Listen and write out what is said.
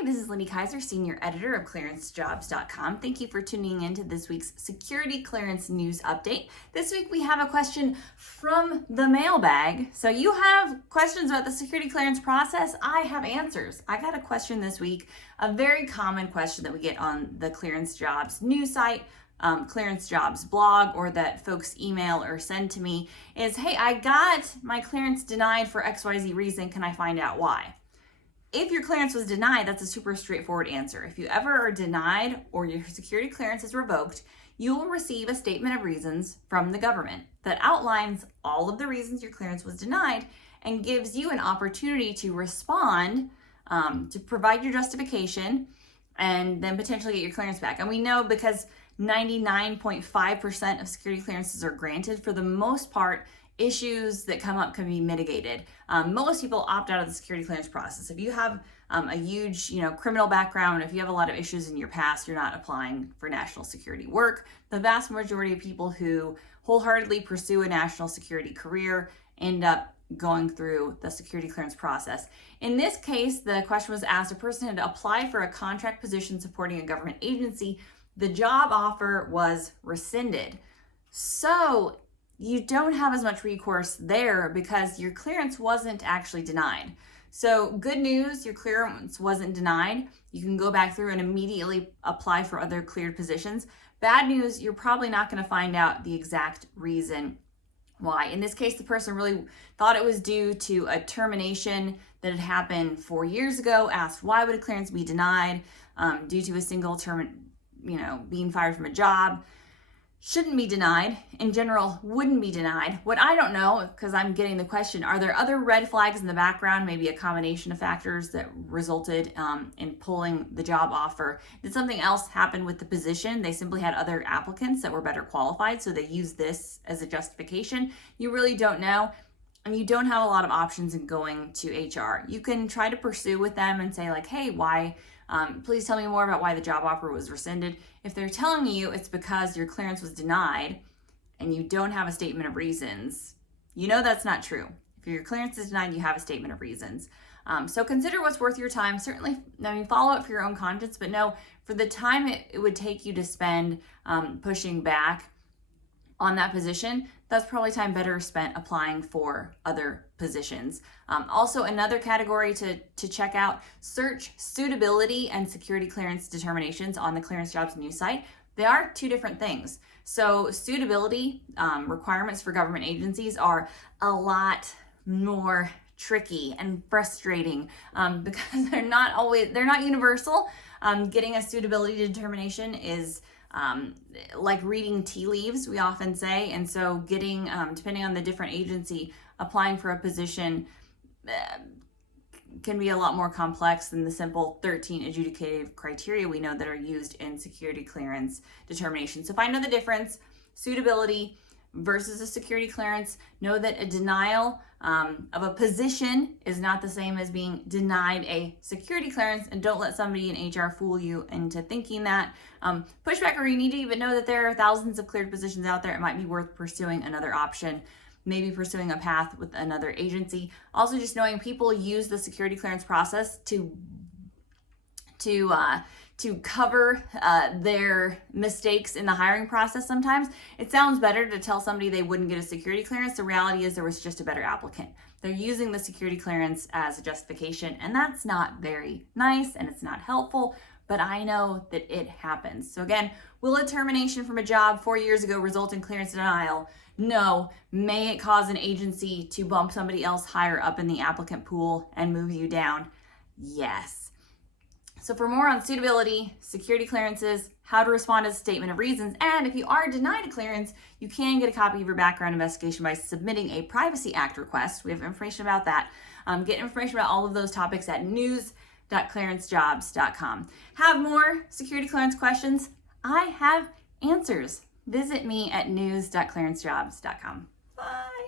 Hi, this is Lindy Kaiser, Senior Editor of ClearanceJobs.com. Thank you for tuning in to this week's Security Clearance News Update. This week we have a question from the mailbag. So you have questions about the security clearance process. I have answers. I got a question this week, a very common question that we get on the Clearance Jobs news site, Clearance Jobs blog, or that folks email or send to me is, hey, I got my clearance denied for XYZ reason. Can I find out why? If your clearance was denied, that's a super straightforward answer. If you ever are denied or your security clearance is revoked, you will receive a statement of reasons from the government that outlines all of the reasons your clearance was denied and gives you an opportunity to respond, to provide your justification, and then potentially get your clearance back. And we know because 99.5% of security clearances are granted, for the most part, issues that come up can be mitigated. Most people opt out of the security clearance process. If you have a huge, criminal background, if you have a lot of issues in your past, you're not applying for national security work. The vast majority of people who wholeheartedly pursue a national security career end up going through the security clearance process. In this case, the question was asked, a person had applied for a contract position supporting a government agency. The job offer was rescinded. So you don't have as much recourse there because your clearance wasn't actually denied. So good news, your clearance wasn't denied. You can go back through and immediately apply for other cleared positions. Bad news, you're probably not going to find out the exact reason why. In this case, the person really thought it was due to a termination that had happened 4 years ago, asked why would a clearance be denied due to a single term, being fired from a job. Shouldn't be denied. In general, wouldn't be denied. What I don't know, because I'm getting the question, are there other red flags in the background, maybe a combination of factors that resulted in pulling the job offer? Did something else happen with the position? They simply had other applicants that were better qualified, so they used this as a justification. You really don't know, and you don't have a lot of options in going to HR. You can try to pursue with them and say like, hey, why? Please tell me more about why the job offer was rescinded. If they're telling you it's because your clearance was denied and you don't have a statement of reasons, that's not true. If your clearance is denied, you have a statement of reasons. So consider what's worth your time. Certainly, follow it for your own conscience, but no, for the time it would take you to spend pushing back on that position, that's probably time better spent applying for other positions. Also, another category to check out, search suitability and security clearance determinations on the Clearance Jobs news site. They are two different things. So suitability requirements for government agencies are a lot more tricky and frustrating because they're not universal. Getting a suitability determination is like reading tea leaves, we often say. And so getting, depending on the different agency, applying for a position can be a lot more complex than the simple 13 adjudicative criteria we know that are used in security clearance determination. So if I know the difference, suitability versus a security clearance, know that a denial of a position is not the same as being denied a security clearance, and don't let somebody in HR fool you into thinking that. Pushback or you need to even know that there are thousands of cleared positions out there. It might be worth pursuing another option, maybe pursuing a path with another agency. Also, just knowing people use the security clearance process to cover their mistakes in the hiring process sometimes. It sounds better to tell somebody they wouldn't get a security clearance. The reality is there was just a better applicant. They're using the security clearance as a justification, and that's not very nice and it's not helpful, but I know that it happens. So again, will a termination from a job 4 years ago result in clearance denial? No. May it cause an agency to bump somebody else higher up in the applicant pool and move you down? Yes. So for more on suitability, security clearances, how to respond to a statement of reasons, and if you are denied a clearance, you can get a copy of your background investigation by submitting a Privacy Act request. We have information about that. Get information about all of those topics at news.clearancejobs.com. Have more security clearance questions? I have answers. Visit me at news.clearancejobs.com. Bye.